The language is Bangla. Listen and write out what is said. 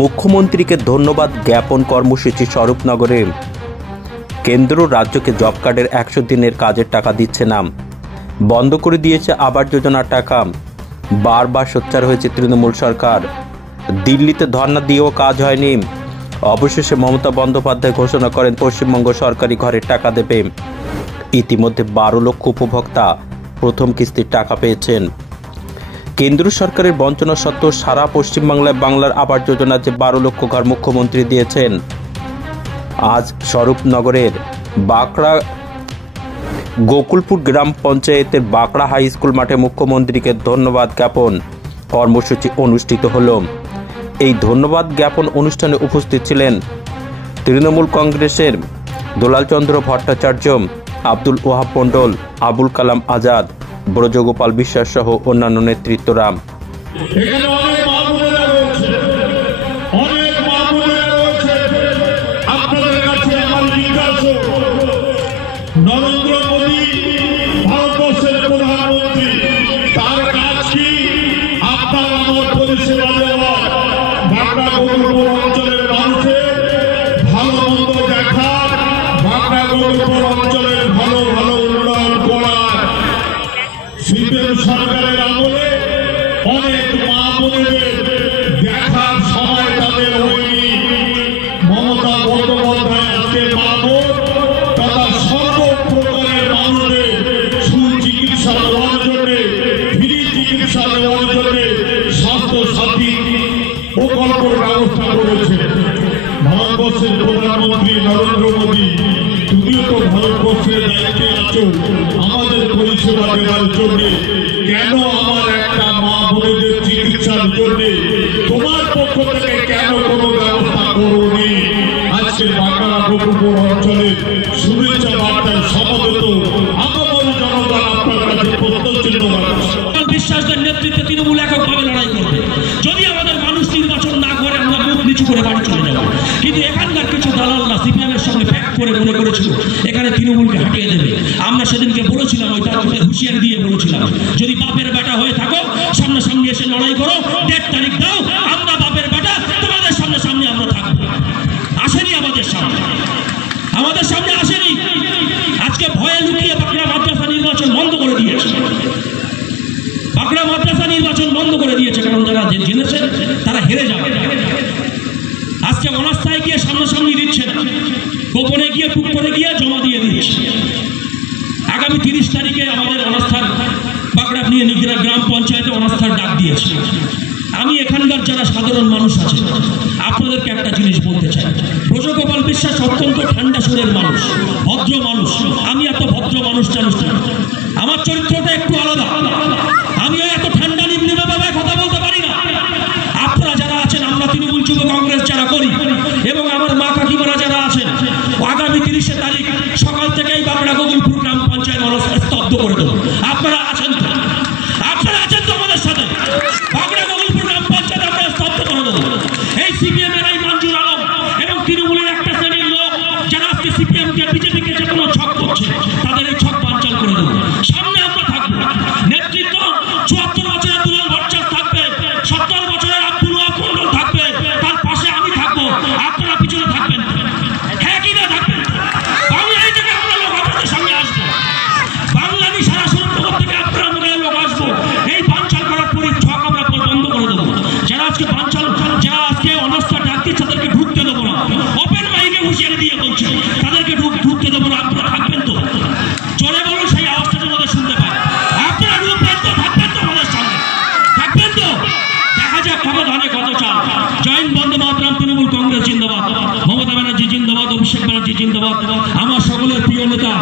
মুখ্যমন্ত্রীকে ধন্যবাদ জ্ঞাপন কর্মসূচি স্বরূপনগরে। কেন্দ্র রাজ্যকে জব কার্ডের 100 দিনের কাজের টাকা দিচ্ছে না, বন্ধ করে দিয়েছে আবাস যোজনার টাকা। বারবার সোচ্চার হয়েছে তৃণমূল সরকার, দিল্লিতে ধর্ণা দিয়েও কাজ হয়নি। অবশেষে মমতা বন্দ্যোপাধ্যায় ঘোষণা করেন পশ্চিমবঙ্গ সরকারি ঘরের টাকা দেবে। ইতিমধ্যে 12 লক্ষ উপভোক্তা প্রথম কিস্তির টাকা পেয়েছেন। কেন্দ্র সরকারের বঞ্চনা সত্ত্বেও সারা পশ্চিমবাংলায় বাংলার আবাস যোজনার যে 12 লক্ষ ঘর মুখ্যমন্ত্রী দিয়েছেন। আজ স্বরূপনগরের বাঁকড়া গোকুলপুর গ্রাম পঞ্চায়েতের বাঁকড়া হাই স্কুল মাঠে মুখ্যমন্ত্রীকে ধন্যবাদ জ্ঞাপন কর্মসূচি অনুষ্ঠিত হল। এই ধন্যবাদ জ্ঞাপন অনুষ্ঠানে উপস্থিত ছিলেন তৃণমূল কংগ্রেসের দুলালচন্দ্র ভট্টাচার্য, আব্দুল ওয়াহাব মণ্ডল, আবুল কালাম আজাদ, ব্রজগোপাল বিশ্বাস সহ অন্যান্য নেতৃত্বরা। নরেন্দ্র মোদী ভারতবর্ষের প্রধানমন্ত্রী, তার কাজ কি? আপনার আমার পরিষেবা দেওয়া, বাঁকড়া গোকুলপুর অঞ্চলের মানুষের ভালো মন্দ দেখা, বাঁকড়া গোকুলপুর অঞ্চলের ভালো ভালো উন্নয়ন করা। সিপিএম সরকারের আমলে অনেক মা বোনেদের দেখার সময় তাদের হয়নি। মমতা বন্দ্যোপাধ্যায় আজকে মা বোন তথা সর্বপ্রকারের মানুষদের সুচিকিৎসা দেওয়ার জন্য, ফ্রি চিকিৎসা দেওয়ার জন্য স্বাস্থ্য সাথী প্রকল্পের ব্যবস্থা করেছে। ভারতবর্ষের প্রধানমন্ত্রী নরেন্দ্র মোদী, তুমিও তো ভারতবর্ষের দায়িত্বে আছো আমাদের পরিষেবা দেওয়ার জন্য। কেন আমার একটা মা বোনেদের চিকিৎসার জন্য তোমার পক্ষ থেকে কেন কোনো ব্যবস্থা করোনি? আজকে বাঁকড়া গোকুলপুর অঞ্চলে শুভেচ্ছা বার্তায় সমবেত আপামর জনতা আপনার কাছে প্রত্যক্ষ বিশ্বাসের নেতৃত্বে তৃণমূল এককভাবে লড়াই করবে। যদি আমাদের মানুষ নির্বাচন না করে আমরা মুখ নিচু করে বাড়ি চলে যাব। কিন্তু এখানকার কিছু দালালরা সিপিএমের সঙ্গে প্যাক করে মনে করেছিল এখানে তৃণমূলকে হাঁটিয়ে দেবে। আমরা সেদিনকে বলেছিলাম, ওই তার হুঁশিয়ারি দিয়ে বলেছিলাম, যদি বাপের বেটা হয়ে থাকো সামনাসামনি এসে লড়াই করো, 1.5 তারিখ দাও, আমরা বাপের বেটা তোমাদের সামনাসামনি আমরা থাকবো। আসেনি আমাদের সামনে, আমাদের সামনে আসেনি। আজকে ভয়ে লুকিয়ে বাঁকড়া মাদ্রাসা নির্বাচন বন্ধ করে দিয়েছে। বাঁকড়া মাদ্রাসা নির্বাচন বন্ধ করে দিয়েছে, কারণ যারা জেনেছে তারা হেরে যাবে। আজকে অনাস্থায় গিয়ে সামনাসামনি দিচ্ছে না, গোপনে গিয়ে টুক করে গিয়ে জমা দিয়ে দিচ্ছে। আগামী 30 তারিখে আমাদের অনাস্থার বাঁকড়া নিয়ে নিজেরা গ্রাম পঞ্চায়েতে অনাস্থার ডাক দিয়েছে। আমি এখানকার যারা সাধারণ মানুষ আছে আপনাদেরকে একটা জিনিস বলতে চাই। ব্রজগোপাল বিশ্বাস অত্যন্ত ঠান্ডা সুরের মানুষ, ভদ্র মানুষ। আমি এত ভদ্র মানুষ জানুস না, আমার চরিত্রটা একটু আলাদা। আমিও এত ঠান্ডা নির্মমভাবে কথা বলতে পারি না। আপনারা যারা আছেন, আমরা তৃণমূল যুব কংগ্রেস যারা করি এবং আমার মা কাকিমারা যারা আছেন, আগামী 30 তারিখ সকাল থেকেই বাঁকড়া গোকুলপুর গ্রাম পঞ্চায়েত স্তব্ধ করে দেবো। আপনারা আছেন তো? আপনারা আছেন তো আমাদের সাথে? বাঁকড়া গোকুলপুর গ্রাম পঞ্চায়েত আমরা স্তব্ধ করে দেবো। এই সিপিএম এর এই মঞ্জুর আলম এবং তৃণমূলের একটা শ্রেণীর লোক যারা আজকে সিপিএম কে বিজেপিকে যে কোনো ছক করছে, তাদের এই ছক বানচাল করে দেবো। সামনে আমরা থাকবো। নেতৃত্ব 74 বছরের দুলাল ভট্টাচার্য থাকবে, 70 বছরের আব্দুল ওয়াহাব মণ্ডল থাকবে, তার পাশে আমি থাকবো। আপনারা পিছনে থাকবেন, হ্যাঁ কি না থাকবেন? বাংলাদেশ থেকে আমরা লোক আপনাদের সামনে আসবো। বাংলাদেশ সারা সুরক্ষা থেকে আপনারা আমাদের লোক আসবো। এই বানচাল করার পরে ছক আমরা বন্ধ করে দেবো। যারা আজকে বানচাল, যারা আজকে অনাস্থা ডাক দিচ্ছে, তাদেরকে ঢুকতে দেবো না। ওপেন মাইকে হুঁশিয়ারি দিয়ে বলছে তাদেরকে ঢুকতে দেবো না। আপনারা থাকবেন তো? চলে বলুন, সেই আওয়াজটা তোমাদের শুনতে পায়। আপনারা ঢুকবেন তো? থাকবেন তো আমাদের সামনে? থাকবেন তো? দেখা যাক কত ধানে কত চাল। জয়েন্ট বন্দে মাতরম, তৃণমূল কংগ্রেস জিন্দাবাদ, মমতা ব্যানার্জি জিন্দাবাদ, অভিষেক ব্যানার্জি জিন্দাবাদ, আমার সকলের প্রিয় নেতা